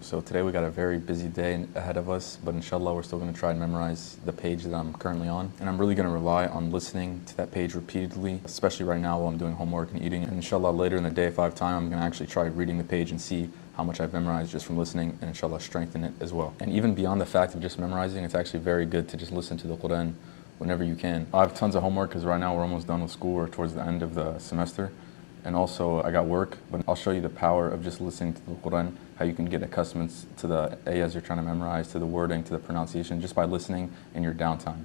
So today we got a very busy day ahead of us, but inshallah we're still going to try and memorize the page that I'm currently on. And I'm really going to rely on listening to that page repeatedly, especially right now while I'm doing homework and eating. And inshallah later in the day, if I have time, I'm going to actually try reading the page and see how much I've memorized just from listening, and inshallah strengthen it as well. And even beyond the fact of just memorizing, it's actually very good to just listen to the Quran whenever you can. I have tons of homework because right now we're almost done with school. We're towards the end of the semester. And also I got work, but I'll show you the power of just listening to the Quran, how you can get accustomed to the ayahs you're trying to memorize, to the wording, to the pronunciation, just by listening in your downtime.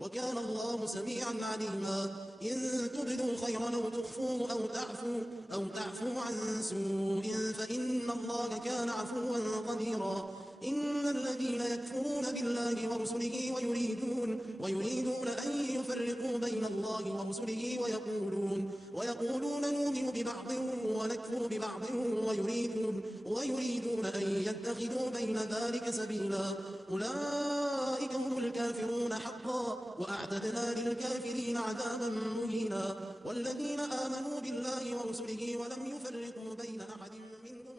وكان الله سميعا عليما إن تبدوا خيرا أو تخفوه أو تعفو عن سوء فإن الله كان عفوا قديرا إن الذين يكفرون بالله ورسله ويريدون أن يفرقوا بين الله ورسله ويقولون نؤمن ببعض ونكفر ببعض ويريدون أن يتخذوا بين ذلك سبيلا أولئك هم الكافرون حقا وأعتدنا للكافرين عذابا مهينا والذين آمنوا بالله ورسله ولم يفرقوا بين أحد منهم.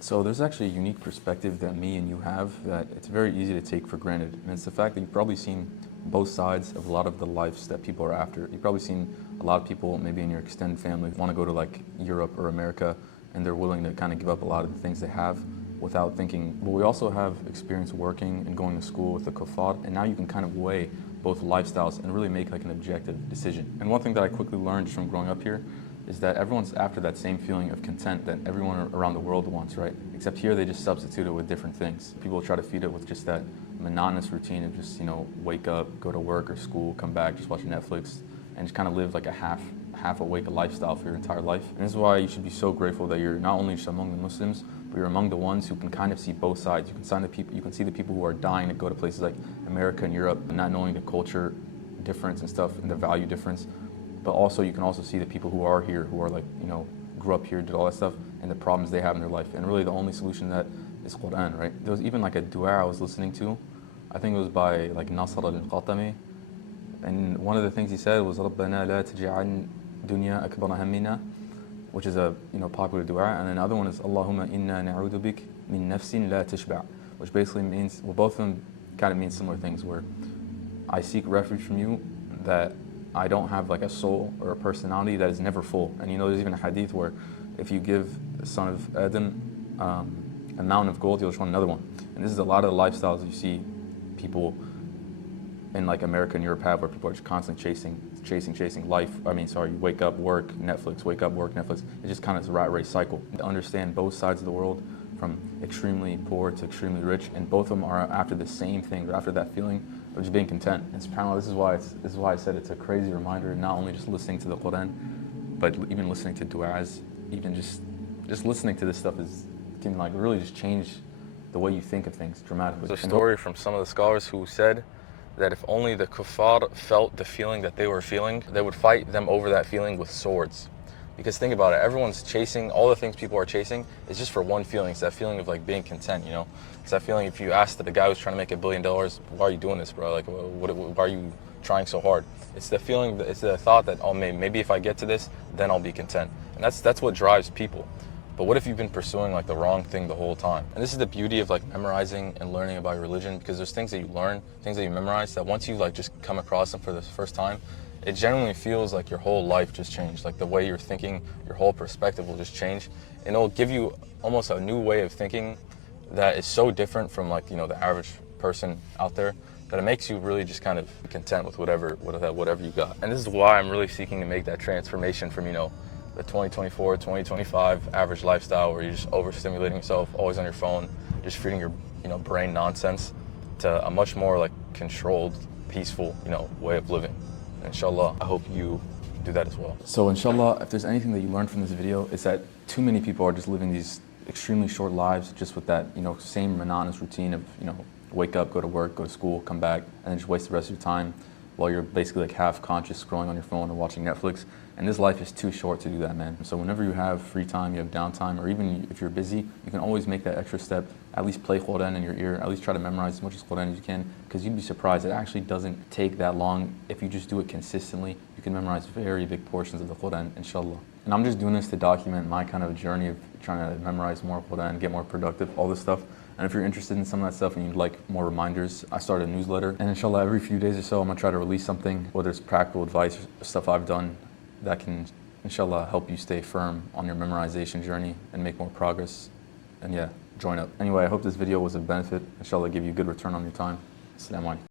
So there's actually a unique perspective that me and you have that it's very easy to take for granted. And it's the fact that you've probably seen both sides of a lot of the lives that people are after. You've probably seen a lot of people, maybe in your extended family, want to go to like Europe or America, and they're willing to kind of give up a lot of the things they have without thinking. But we also have experience working and going to school with the kuffar, and now you can kind of weigh both lifestyles and really make like an objective decision. And one thing that I quickly learned just from growing up here is that everyone's after that same feeling of content that everyone around the world wants, right? Except here they just substitute it with different things. People try to feed it with just that monotonous routine of just, wake up, go to work or school, come back, just watch Netflix, and just kind of live like a half awake lifestyle for your entire life. And this is why you should be so grateful that you're not only just among the Muslims, but you're among the ones who can kind of see both sides. You can see the people who are dying to go to places like America and Europe, and not knowing the culture difference and stuff and the value difference. But also you can also see the people who are here, who are like, grew up here, did all that stuff, and the problems they have in their life. And really the only solution to that is Quran, right? There was even like a dua I was listening to, I think it was by like Nasr al-Qatami, and one of the things he said was رَبَّنَا لَا تَجْعَلْ دُنْيَا أَكْبَرَ هَمِّنَا, which is a popular dua. And then the other one is Allahumma inna na'udhu bik min nafsin la tashba', which basically means, well, both of them kind of mean similar things, where I seek refuge from you that I don't have like a soul or a personality that is never full. And there's even a hadith where if you give the son of Adam a mountain of gold, you'll just want another one. And this is a lot of the lifestyles you see people in like America and Europe have, where people are just constantly chasing life. You wake up, work, Netflix, wake up, work, Netflix. It's just kind of a rat race cycle. To understand both sides of the world, from extremely poor to extremely rich, and both of them are after the same thing, or after that feeling of just being content. And subhanAllah, this is why I said it's a crazy reminder, not only just listening to the Quran, but even listening to du'as, even just listening to this stuff can like really just change the way you think of things dramatically. There's a story from some of the scholars who said that if only the kuffar felt the feeling that they were feeling, they would fight them over that feeling with swords. Because think about it, everyone's chasing, all the things people are chasing is just for one feeling. It's that feeling of like being content, It's that feeling if you ask the guy who's trying to make $1 billion, why are you doing this, bro? Like, why are you trying so hard? It's the feeling, it's the thought that, oh, maybe if I get to this, then I'll be content. And that's what drives people. But what if you've been pursuing like the wrong thing the whole time? And this is the beauty of like memorizing and learning about your religion, because there's things that you learn, things that you memorize, that once you like just come across them for the first time, it genuinely feels like your whole life just changed. Like the way you're thinking, your whole perspective will just change. And it'll give you almost a new way of thinking that is so different from like, the average person out there, that it makes you really just kind of content with whatever you got. And this is why I'm really seeking to make that transformation from, the 2024, 2025 average lifestyle where you're just overstimulating yourself, always on your phone, just feeding your, brain nonsense, to a much more like controlled, peaceful, way of living. Inshallah, I hope you do that as well. So inshallah, if there's anything that you learned from this video, it's that too many people are just living these extremely short lives just with that, same monotonous routine of, wake up, go to work, go to school, come back, and then just waste the rest of your time while you're basically like half conscious scrolling on your phone or watching Netflix. And this life is too short to do that, man. So whenever you have free time, you have downtime, or even if you're busy, you can always make that extra step. At least play Quran in your ear, at least try to memorize as much as Quran as you can, because you'd be surprised. It actually doesn't take that long. If you just do it consistently, you can memorize very big portions of the Quran, inshallah. And I'm just doing this to document my kind of journey of trying to memorize more Quran, get more productive, all this stuff. And if you're interested in some of that stuff and you'd like more reminders, I started a newsletter. And inshallah, every few days or so, I'm gonna try to release something, whether it's practical advice or stuff I've done that can, inshallah, help you stay firm on your memorization journey and make more progress. And yeah, join up. Anyway, I hope this video was of benefit. Inshallah, give you a good return on your time. Assalamu alaikum.